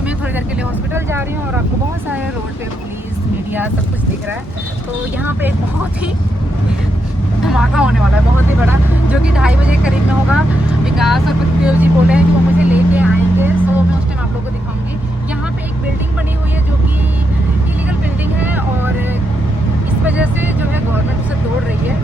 अभी मैं थोड़ी देर के लिए हॉस्पिटल जा रही हूँ और आपको बहुत सारे रोड पे पुलिस मीडिया सब कुछ दिख रहा है। तो यहाँ पे एक बहुत ही धमाका होने वाला है, बहुत ही बड़ा, जो कि 2:30 बजे करीब में होगा। विकास और पतिदेव जी बोले हैं कि वो मुझे लेके आएंगे, सो मैं उस टाइम आप लोगों को दिखाऊंगी। यहाँ पे एक बिल्डिंग बनी हुई है जो कि इलीगल बिल्डिंग है और इस वजह से जो है गवर्नमेंट उसे तोड़ रही है।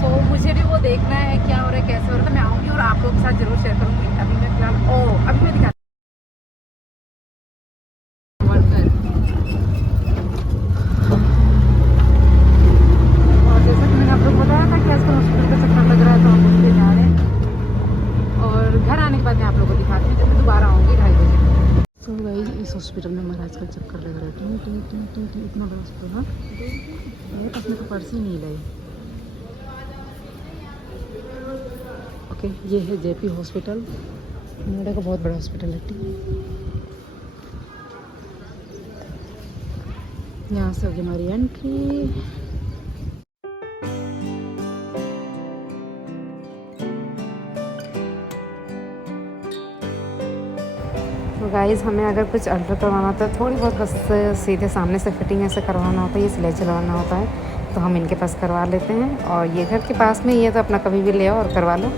सो मुझे भी वो देखना है क्या हो रहा है, कैसे हो रहा है। तो मैं आऊँगी और आप लोगों के साथ जरूर शेयर करूँगी। अभी मैं फिलहाल अभी मैं दिखा इस हॉस्पिटल में महाराज का चक्कर लग रहा है। इतना बड़ा हॉस्पिटल है, मेरे पास में तो पर्स ही नहीं लाई। ओके, ये है जेपी हॉस्पिटल, नोएडा का बहुत बड़ा हॉस्पिटल है। यहाँ से होगी हमारी एंट्री। तो गाइज़, हमें अगर कुछ अल्टर करवाना होता है, थोड़ी बहुत बस सीधे सामने से फिटिंग ऐसे करवाना होता है, ये सिलाई चलवाना होता है, तो हम इनके पास करवा लेते हैं। और ये घर के पास में ही है, तो अपना कभी भी ले आओ और करवा लो।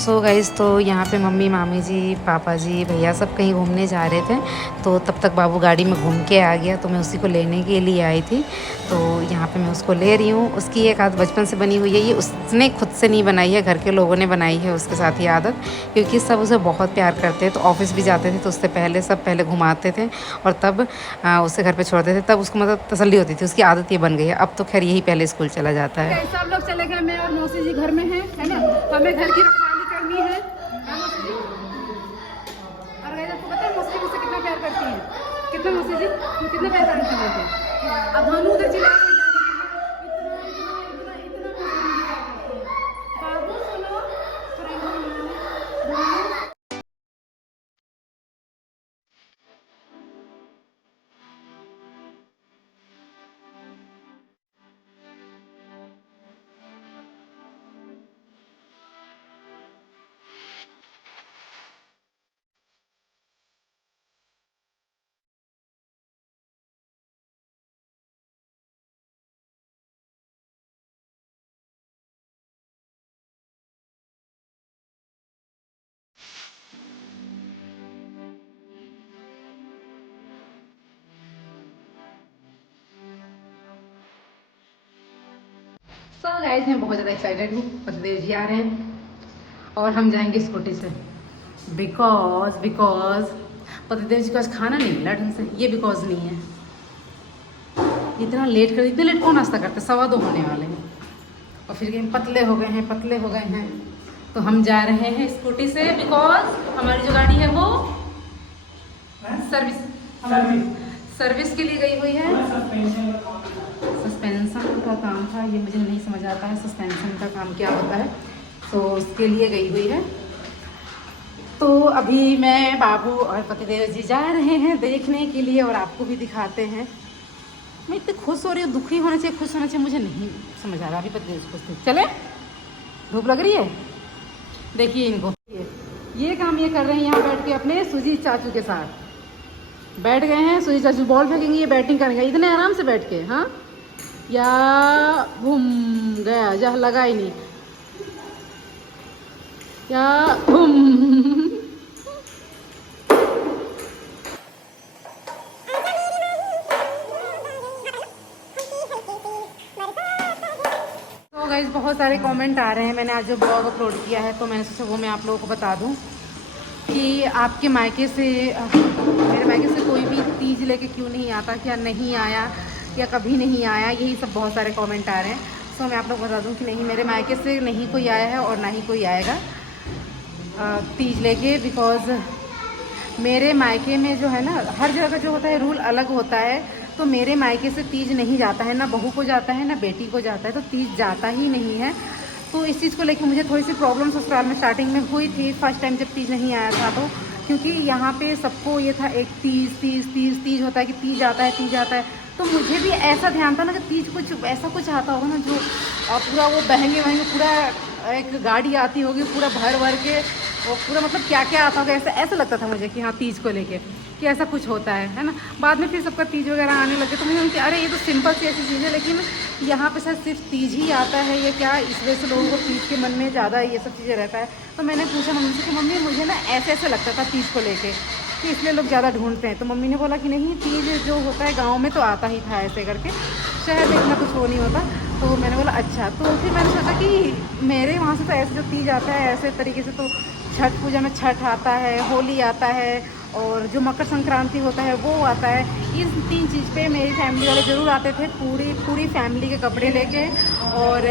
सो गाइज़, तो यहाँ पे मम्मी, मामी जी, पापा जी, भैया सब कहीं घूमने जा रहे थे, तो तब तक बाबू गाड़ी में घूम के आ गया, तो मैं उसी को लेने के लिए आई थी। तो यहाँ पे मैं उसको ले रही हूँ। उसकी एक आदत बचपन से बनी हुई है, ये उसने खुद से नहीं बनाई है, घर के लोगों ने बनाई है उसके साथ ये आदत, क्योंकि सब उसे बहुत प्यार करते हैं। तो ऑफिस भी जाते थे तो उससे पहले सब पहले घुमाते थे और तब उसे घर पर छोड़ते थे, तब उसको मतलब तसल्ली होती थी, उसकी आदत ये बन गई है। अब तो खैर यही पहले स्कूल चला जाता है। सब लोग चले गए, मैं और मौसी जी घर में है ना, हमें घर की रखवाली करनी है। और गाइस, आपको पता है मौसी मुझसे कितना प्यार करती है, कितना मौसी जी कितना प्यार करती है। अब हम उधर चिल्ला रहे बाबू सुनो, सो गाइस, मैं बहुत ज़्यादा एक्साइटेड हूँ। पतिदेव जी आ रहे हैं और हम जाएंगे स्कूटी से, बिकॉज पतिदेव जी को आज खाना नहीं मिला ढंग से। ये बिकॉज नहीं है, इतना लेट कौन नाश्ता करते, 2:15 होने वाले हैं और फिर हम पतले हो गए हैं। तो हम जा रहे हैं स्कूटी से, बिकॉज हमारी जो गाड़ी है वो सर्विस के लिए गई हुई है। सस्पेंशन का काम था, ये मुझे नहीं समझ आता है सस्पेंशन का काम क्या होता है, तो उसके लिए गई हुई है। तो अभी मैं, बाबू और पतिदेव जी जा रहे हैं देखने के लिए और आपको भी दिखाते हैं। मैं इतनी खुश हो रही हूँ, दुखी होना चाहिए, खुश होना चाहिए, मुझे नहीं समझ आ रहा। अभी पतिदेव जी खुश थे, चले, धूप लग रही है, देखिए इनको, ये काम ये कर रहे हैं यहाँ बैठ के अपने सुजीत चाचू के साथ बैठ गए हैं। सुजीत चाचू बॉल फेंकेंगे, ये बैटिंग करेंगे इतने आराम से बैठ के। हाँ, या घूम गया, जहाँ लगा ही नहीं, या घूम। तो गाइस, बहुत सारे कमेंट आ रहे हैं। मैंने आज जो ब्लॉग अपलोड किया है, तो मैंने सोचा वो मैं आप लोगों को बता दूं कि आपके मायके से, मेरे मायके से कोई भी तीज लेके क्यों नहीं आता, क्या नहीं आया या कभी नहीं आया, यही सब बहुत सारे कमेंट आ रहे हैं। सो मैं आप लोग बता दूं कि नहीं, मेरे मायके से नहीं कोई आया है और ना ही कोई आएगा तीज लेके, बिकॉज़ मेरे मायके में जो है ना, हर जगह का जो होता है रूल अलग होता है। तो मेरे मायके से तीज नहीं जाता है, ना बहू को जाता है ना बेटी को जाता है, तो तीज जाता ही नहीं है। तो इस चीज़ को लेकर मुझे थोड़ी सी प्रॉब्लम ससुराल में स्टार्टिंग में हुई थी, फर्स्ट टाइम जब तीज नहीं आया था तो। क्योंकि यहाँ पे सबको ये था एक तीज होता है कि तीज आता है, तो मुझे भी ऐसा ध्यान था ना कि तीज कुछ ऐसा कुछ आता होगा ना जो पूरा वो बहंगे पूरा एक गाड़ी आती होगी पूरा भर के, और पूरा मतलब क्या क्या आता होगा, ऐसा लगता था मुझे कि हाँ तीज को लेके कि ऐसा कुछ होता है ना। बाद में फिर सबका तीज वगैरह आने लगे तो मुझे अरे ये तो सिंपल सी ऐसी चीज़ है, लेकिन यहाँ पे शायद सिर्फ तीज ही आता है या क्या, इस वजह से लोगों को तीज के मन में ज़्यादा ये सब चीज़ें रहता है। तो मैंने पूछा मम्मी से कि मम्मी मुझे ना ऐसे लगता था तीज को लेके कि इसलिए लोग ज़्यादा ढूंढते हैं। तो मम्मी ने बोला कि नहीं, तीज जो होता है गाँव में तो आता ही था ऐसे करके, शहर में इतना कुछ हो नहीं होता। तो मैंने बोला अच्छा। तो फिर मैंने सोचा कि मेरे वहाँ से तो ऐसे जो तीज आता है ऐसे तरीके से तो छठ पूजा में छठ आता है, होली आता है, और जो मकर संक्रांति होता है वो आता है। इस 3 चीज़ पे मेरी फैमिली वाले ज़रूर आते थे, पूरी फैमिली के कपड़े लेके, और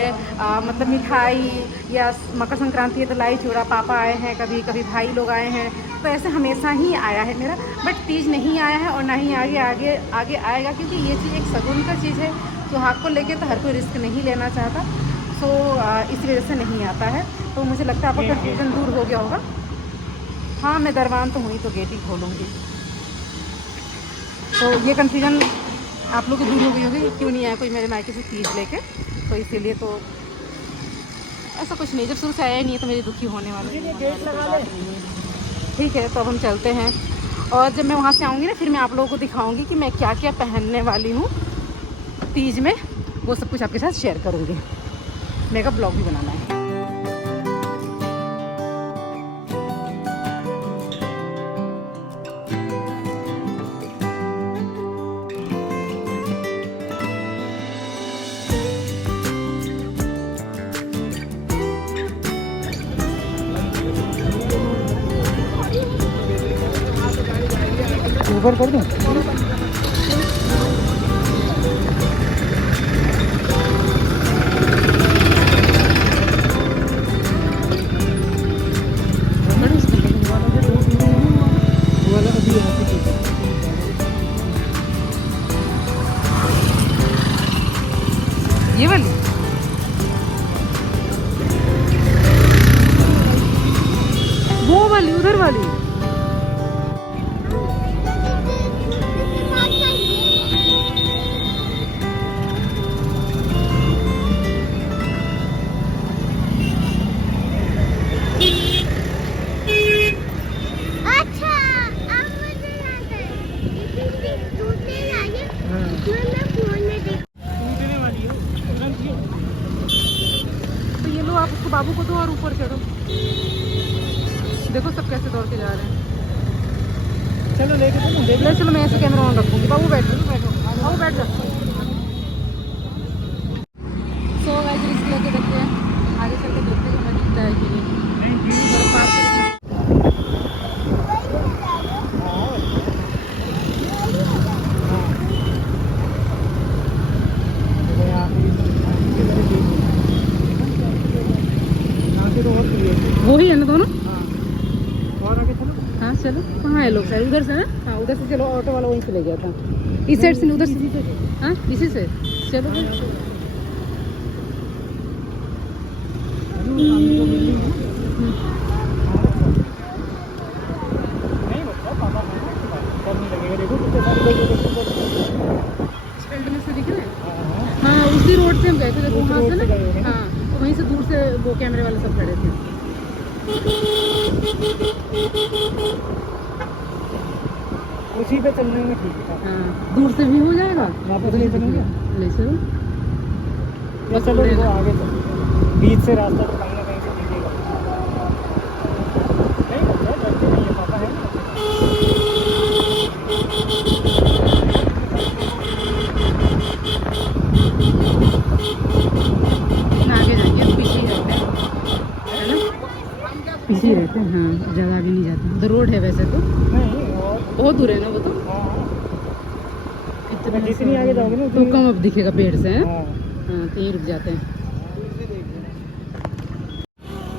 मतलब मिठाई, या मकर संक्रांति है तो लाई चूड़ा, पापा आए हैं, कभी कभी भाई लोग आए हैं, तो ऐसे हमेशा ही आया है मेरा। बट तीज नहीं आया है और ना ही आगे आएगा, क्योंकि ये चीज़ एक शगुन का चीज़ है। सुहाग को लेके तो हर कोई रिस्क नहीं लेना चाहता, सो इस वजह से नहीं आता है। तो मुझे लगता है आपका कन्फ्यूजन दूर हो गया होगा। हाँ, मैं दरबान तो हुई तो गेट ही खोलूँगी, तो ये कन्फ्यूजन आप लोग को दूर हो गई होगी, क्यों नहीं आया कोई मेरे मायके से तीज लेके। तो इसीलिए तो ऐसा कुछ नहीं, जब शुरू से आया ही नहीं है तो मेरी दुखी होने वाली है। ठीक है, तो अब हम चलते हैं, और जब मैं वहाँ से आऊँगी ना फिर मैं आप लोगों को दिखाऊँगी कि मैं क्या क्या पहनने वाली हूँ तीज में, वो सब कुछ आपके साथ शेयर करूँगी। मेरे का ब्लॉग भी बनाना है। ऊपर कर दूँ? ये वाली वो वाली उधर वाली आप उसको बाबू को दो और ऊपर चढ़ो। देखो सब कैसे दौड़ के जा रहे हैं। चलो लेके चलो, देख ले चलो, मैं ऐसे कैमरा ऑन रखूँगी। बाबू बैठो, बाबू बैठ जाओ। सो गाइस रिस्क लेके देखते हैं, आगे चल के देखते हैं हमें दिखता है कि वो ही है ना दोनों। और आगे चलो। हाँ चलो, कहाँ है लोग? शायद उधर से ना। हाँ उधर से चलो, ऑटो वाला वहीं से ले गया था, इस साइड से, उधर से। हाँ इसी से चलो फिर। हाँ उसी रोड से हम गए थे, देखो वहाँ से ना। हाँ वहीं से दूर से वो कैमरे वाले सब खड़े थे। उसी पे चलने में ठीक है। हाँ दूर से भी हो जाएगा, वापस ले चलेंगे, ले चलो बस चलो आगे चलो, बीच से रास्ता तो कहीं ना कहीं से दिखेगा। नहीं बच्चा डरते नहीं है, पापा है ना। आगे जाएंगे, पीछे रहते हैं है ना, पीछे रहते हैं। हाँ ज़्यादा आगे नहीं जाते, द रोड है वैसे तो नहीं, और बहुत दूर है ना वो तो। इतना जितनी आगे जाओगे ना तो कम अब दिखेगा पेड़ से। हैं हाँ हाँ, तो यहीं रुक जाते हैं।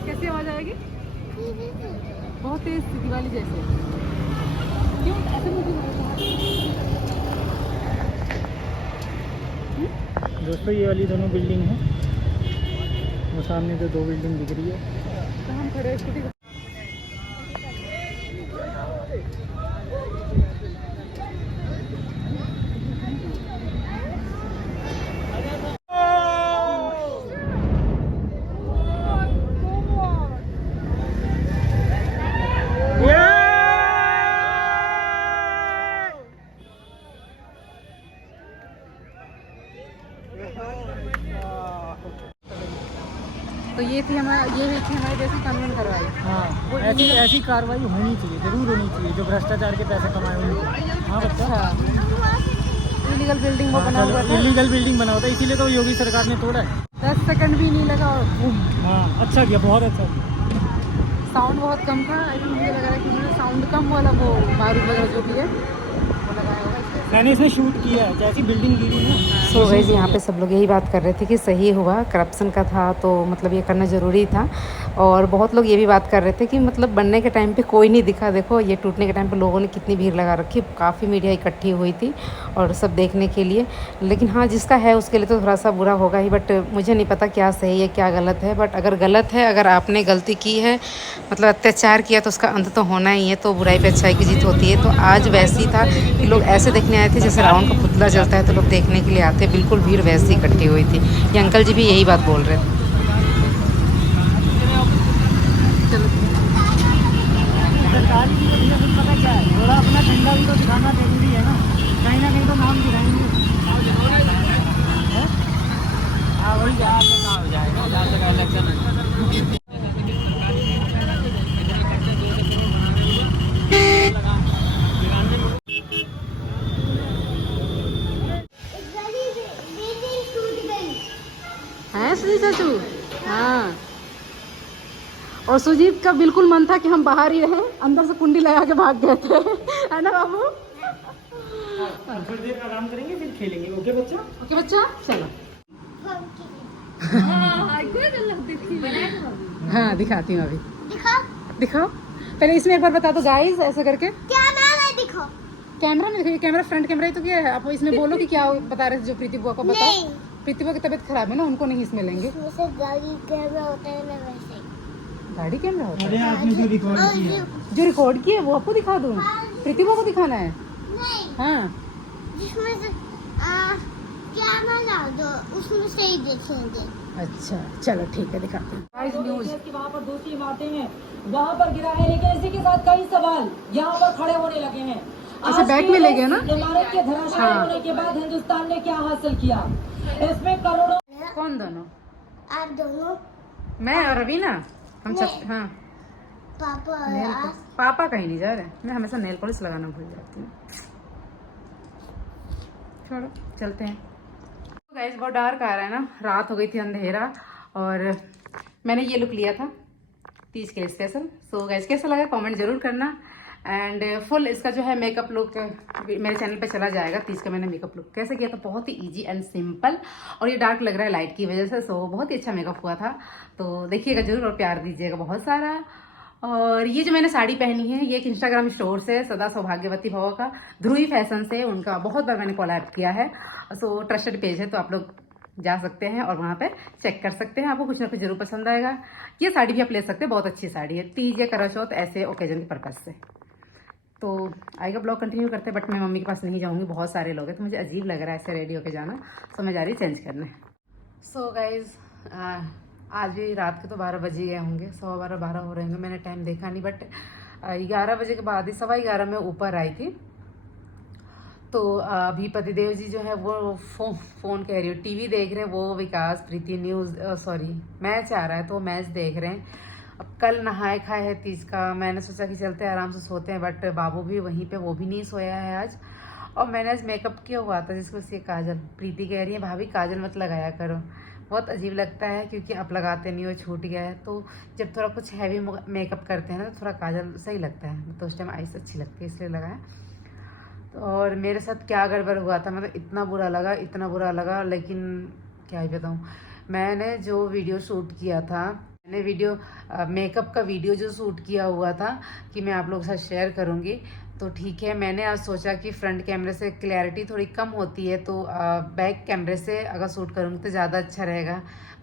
कैसी आवाज़ आएगी? बहुत तेज, दिवाली जैसे। क्यों ऐसे मुझे दोस्तों, ये वाली दोनों बिल्डिंग है वो सामने जो 2 बिल्डिंग दिख रही है। तो हम खड़े स्कूटी तो ये थी हमारी जैसी कानून कार्रवाई। हाँ, ऐसी कार्रवाई होनी चाहिए, जरूर होनी चाहिए, जो भ्रष्टाचार के पैसे कमाए उनको। हाँ बच्चा, इलीगल बिल्डिंग वो बना हुआ था, इलीगल बिल्डिंग बना हुआ था, इसीलिए तो योगी सरकार ने तोड़ा है। 10 सेकंड भी नहीं लगा और बूम। हाँ, अच्छा किया, बहुत अच्छा किया। साउंड बहुत कम था, मुझे लग रहा है कि उन्होंने साउंड कम वाला वो बारूद वगैरह जो भी है वो लगाया होगा। मैंने इसमें शूट किया है, जैसी बिल्डिंग गिरी ना। सो गाइस यहाँ पे सब लोग यही बात कर रहे थे कि सही हुआ, करप्शन का था तो मतलब ये करना ज़रूरी था। और बहुत लोग ये भी बात कर रहे थे कि मतलब बनने के टाइम पे कोई नहीं दिखा, देखो ये टूटने के टाइम पे लोगों ने कितनी भीड़ लगा रखी, काफ़ी मीडिया इकट्ठी हुई थी और सब देखने के लिए। लेकिन हाँ, जिसका है उसके लिए तो थोड़ा सा बुरा होगा ही, बट मुझे नहीं पता क्या सही है क्या गलत है। बट अगर गलत है, अगर आपने गलती की है, मतलब अत्याचार किया, तो उसका अंत तो होना ही है। तो बुराई पे अच्छाई की जीत होती है। तो आज वैसे ही था कि लोग ऐसे देखने आए थे जैसे रावण का पुतला जलता है तो लोग देखने के लिए आते हैं, बिल्कुल भीड़ वैसी इकट्ठी हुई थी। ये अंकल जी भी यही बात बोल रहे थे। सरकार की तो पता क्या है, थोड़ा अपना झंडा भी तो दिखाना जरूरी है ना, कहीं ना कहीं तो नाम दिखाएंगे। हाँ, वही हो जाएगा इलेक्शन। हैं सुजीत चाचू? हाँ। और सुजीत का बिल्कुल मन था कि हम बाहर ही रहें, अंदर से कुंडी लगा के भाग गए थे, है ना बाबू? थोड़ी देर आराम करेंगे फिर खेलेंगे। ओके बच्चा? ओके बच्चा, चलो। हाँ दिखाती हूँ अभी। दिखाओ पहले, इसमें एक बार बता दो गाइस, ऐसे करके दिखाओ। कैमरा में दिखाइए, कैमरा फ्रंट कैमरा ही तो किया है। आप इसमें बोलो कि क्या बता रहे थे जो प्रीति बुआ को बताओ। प्रीति बुआ की तबीयत खराब है ना, उनको नहीं इसमें लेंगे। गाड़ी कैमरा होता है ना वैसे। गाड़ी कैमरा होता है? अरे आपने जो रिकॉर्ड किया, जो रिकॉर्ड किया वो आपको दिखा दूँ? प्रीति बुआ को दिखाना है? नहीं, हाँ जिसमें से कैमरा डाल दो, उसमें से ही देखेंगे। अच्छा चलो ठीक है, दिखाते हैं। न्यूज वहाँ पर दूसरी इमारतें हैं, वहाँ पर गिरा है, लेकिन इसी के साथ कई सवाल यहाँ पर खड़े होने लगे हैं। अच्छा, बैक में ले गया ना? इमारत के धराशायी होने के बाद हिंदुस्तान ने क्या हासिल किया, इसमें करोड़ों। कौन दोनों? आप दोनों? मैं और रवीना, हम हाँ। पापा और नेल आप? पापा कहीं नहीं जा रहे, मैं हमेशा नेल पॉलिश लगाना भूल जाती हूँ। छोड़ो, चलते हैं। तो गाइस बहुत डार्क आ रहा है ना, रात हो गई थी, अंधेरा। और मैंने ये लुक लिया था तीज के स्पेशल। सो गाइस कैसा लगा कमेंट जरूर करना। एंड फुल इसका जो है मेकअप लुक मेरे चैनल पे चला जाएगा। तीज का मैंने मेकअप लुक कैसे किया था, बहुत ही इजी एंड सिंपल। और ये डार्क लग रहा है लाइट की वजह से, सो बहुत ही अच्छा मेकअप हुआ था। तो देखिएगा जरूर और प्यार दीजिएगा बहुत सारा। और ये जो मैंने साड़ी पहनी है, ये एक इंस्टाग्राम स्टोर से, सदा सौभाग्यवती भव का, ध्रुवी फैशन से, उनका बहुत बार मैंने कोलैब किया है। सो ट्रस्टेड पेज है, तो आप लोग जा सकते हैं और वहाँ पे चेक कर सकते हैं, आपको कुछ ना कुछ जरूर पसंद आएगा। ये साड़ी भी आप ले सकते हैं, बहुत अच्छी साड़ी है, तीज या करवा चौथ ऐसे ओकेजन के पर्पज से। तो आएगा ब्लॉग कंटिन्यू करते हैं, बट मैं मम्मी के पास नहीं जाऊँगी, बहुत सारे लोग हैं तो मुझे अजीब लग रहा है ऐसे रेडी होके जाना। सो मैं जा रही चेंज करने। सो गाइज आज भी रात के तो 12 बज ही गए होंगे, 12:15 हो रहे होंगे, मैंने टाइम देखा नहीं। बट 11 बजे के बाद ही 11:15 में ऊपर आई थी। तो अभी पतिदेव जी जो है वो फोन कह रही हो, टीवी देख रहे हैं, वो विकास प्रीति न्यूज़ सॉरी मैच आ रहा है तो वो मैच देख रहे हैं। अब कल नहाए खाए है तीज का, मैंने सोचा कि चलते आराम से सोते हैं, बट बाबू भी वहीं पे, वो भी नहीं सोया है आज। और मैंने आज मेकअप किया हुआ था जिसको उसकी काजल, प्रीति कह रही है भाभी काजल मत लगाया करो, बहुत अजीब लगता है क्योंकि आप लगाते नहीं हो, छूट गया है। तो जब थोड़ा कुछ हैवी मेकअप करते हैं ना तो थोड़ा काजल सही लगता है, तो उस टाइम आइस अच्छी लगती है इसलिए लगाया। तो और मेरे साथ क्या गड़बड़ हुआ था, मतलब इतना बुरा लगा, लेकिन क्या ही बताऊँ। मैंने जो वीडियो शूट किया था, मैंने मेकअप का वीडियो जो शूट किया हुआ था कि मैं आप लोगों के साथ शेयर करूँगी, तो ठीक है, मैंने आज सोचा कि फ्रंट कैमरे से क्लैरिटी थोड़ी कम होती है, तो बैक कैमरे से अगर शूट करूँगी तो ज़्यादा अच्छा रहेगा।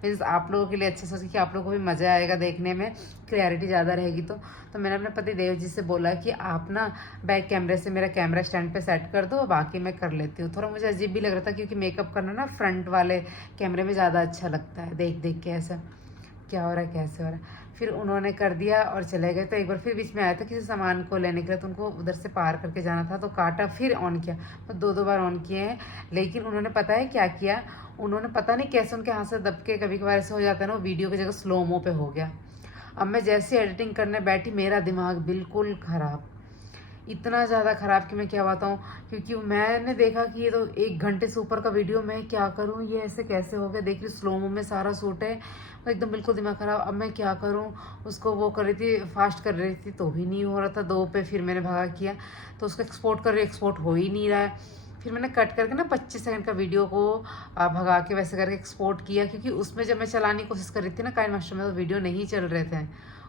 मीन्स आप लोगों के लिए अच्छा सोचा कि आप लोगों को भी मज़ा आएगा देखने में, क्लैरिटी ज़्यादा रहेगी। तो मैंने अपने पति देव जी से बोला कि आप ना बैक कैमरे से मेरा कैमरा स्टैंड पे सेट कर दो, बाकी मैं कर लेती हूँ। थोड़ा मुझे अजीब भी लग रहा था क्योंकि मेकअप करना ना फ्रंट वाले कैमरे में ज़्यादा अच्छा लगता है, देख देख के ऐसा क्या हो रहा है कैसे हो रहा है। फिर उन्होंने कर दिया और चले गए। तो एक बार फिर बीच में आया था किसी सामान को लेने के लिए, तो उनको उधर से पार करके जाना था, तो काटा, फिर ऑन किया। तो 2 बार ऑन किए हैं, लेकिन उन्होंने पता है क्या किया, उन्होंने पता नहीं कैसे उनके हाथ से दब के कभी कभार ऐसे हो जाता है ना, वो वीडियो की जगह स्लोमो पे हो गया। अब मैं जैसे एडिटिंग करने बैठी मेरा दिमाग बिल्कुल ख़राब, इतना ज़्यादा ख़राब कि मैं क्या बताऊँ। क्योंकि मैंने देखा कि ये तो 1 घंटे से ऊपर का वीडियो, मैं क्या करूँ, ये ऐसे कैसे हो गया। देख रही स्लोमो में सारा शूट है, तो एकदम बिल्कुल दिमाग ख़राब। अब मैं क्या करूँ, उसको वो कर रही थी, फास्ट कर रही थी तो भी नहीं हो रहा था 2 पे। फिर मैंने भगा किया तो उसको एक्सपोर्ट कर रही, एक्सपोर्ट हो ही नहीं रहा है। फिर मैंने कट करके ना 25 सेकंड का वीडियो को भगा के वैसे करके एक्सपोर्ट किया, क्योंकि उसमें जब मैं चलाने की कोशिश कर रही थी ना काइनमास्टर में, तो वीडियो नहीं चल रहे थे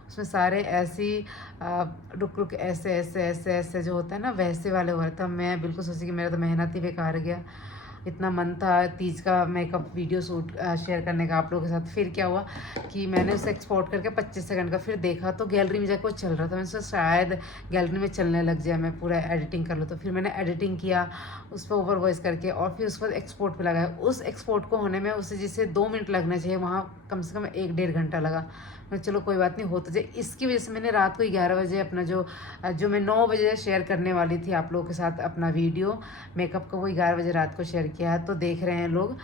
उसमें, सारे ऐसी रुक रुक ऐसे ऐसे ऐसे ऐसे जो होता है ना वैसे वाले हो रहे थे। मैं बिल्कुल सोची कि मेरा तो मेहनत ही बेकार गया। इतना मन था तीज का मेकअप वीडियो शूट शेयर करने का आप लोगों के साथ। फिर क्या हुआ कि मैंने उसे एक्सपोर्ट करके 25 सेकंड का फिर देखा, तो गैलरी में जाकर वो चल रहा था। मैंने सोचा शायद गैलरी में चलने लग जाए, मैं पूरा एडिटिंग कर लूँ। तो फिर मैंने एडिटिंग किया उस पर ओवर वॉइस करके, और फिर उसके बाद एक्सपोर्ट पे लगाया। उस एक्सपोर्ट को होने में उसे जिसे 2 मिनट लगना चाहिए, वहाँ कम से कम 1-1.5 घंटा लगा। मैं चलो कोई बात नहीं, हो तो जाए। इसकी वजह से मैंने रात को 11 बजे अपना जो मैं 9 बजे शेयर करने वाली थी आप लोगों के साथ अपना वीडियो मेकअप का, वो 11 बजे रात को शेयर किया है। तो देख रहे हैं लोग,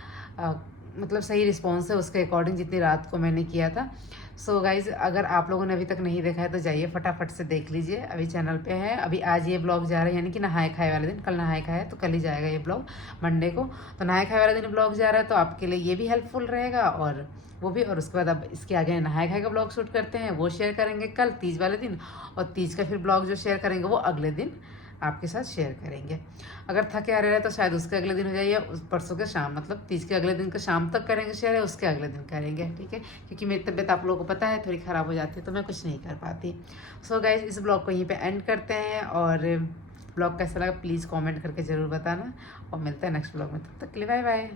मतलब सही रिस्पॉन्स है उसके अकॉर्डिंग जितनी रात को मैंने किया था। सो गाइज, अगर आप लोगों ने अभी तक नहीं देखा है तो जाइए फटाफट से देख लीजिए, अभी चैनल पे है। अभी आज ये ब्लॉग जा रहा है, यानी कि नहाए खाए वाले दिन, कल नहाए खाए तो कल ही जाएगा ये ब्लॉग मंडे को। तो नहाए खाए वाले दिन ब्लॉग जा रहा है, तो आपके लिए ये भी हेल्पफुल रहेगा और वो भी। और उसके बाद अब इसके आगे नहाए खाए का ब्लॉग शूट करते हैं, वो शेयर करेंगे कल तीज वाले दिन, और तीज का फिर ब्लॉग जो शेयर करेंगे वो अगले दिन आपके साथ शेयर करेंगे। अगर थके आ रहे हैं तो शायद उसके अगले दिन हो जाए, या परसों के शाम, मतलब तीज के अगले दिन के शाम तक करेंगे शेयर, या उसके अगले दिन करेंगे, ठीक है। क्योंकि मेरी तबीयत आप लोगों को पता है थोड़ी ख़राब हो जाती है, तो मैं कुछ नहीं कर पाती। सो गाइज, इस ब्लॉग को यहीं पे एंड करते हैं, और ब्लॉग कैसा लगा प्लीज़ कमेंट करके ज़रूर बताना, और मिलते हैं नेक्स्ट ब्लॉग में। तब तक के लिए बाय बाय।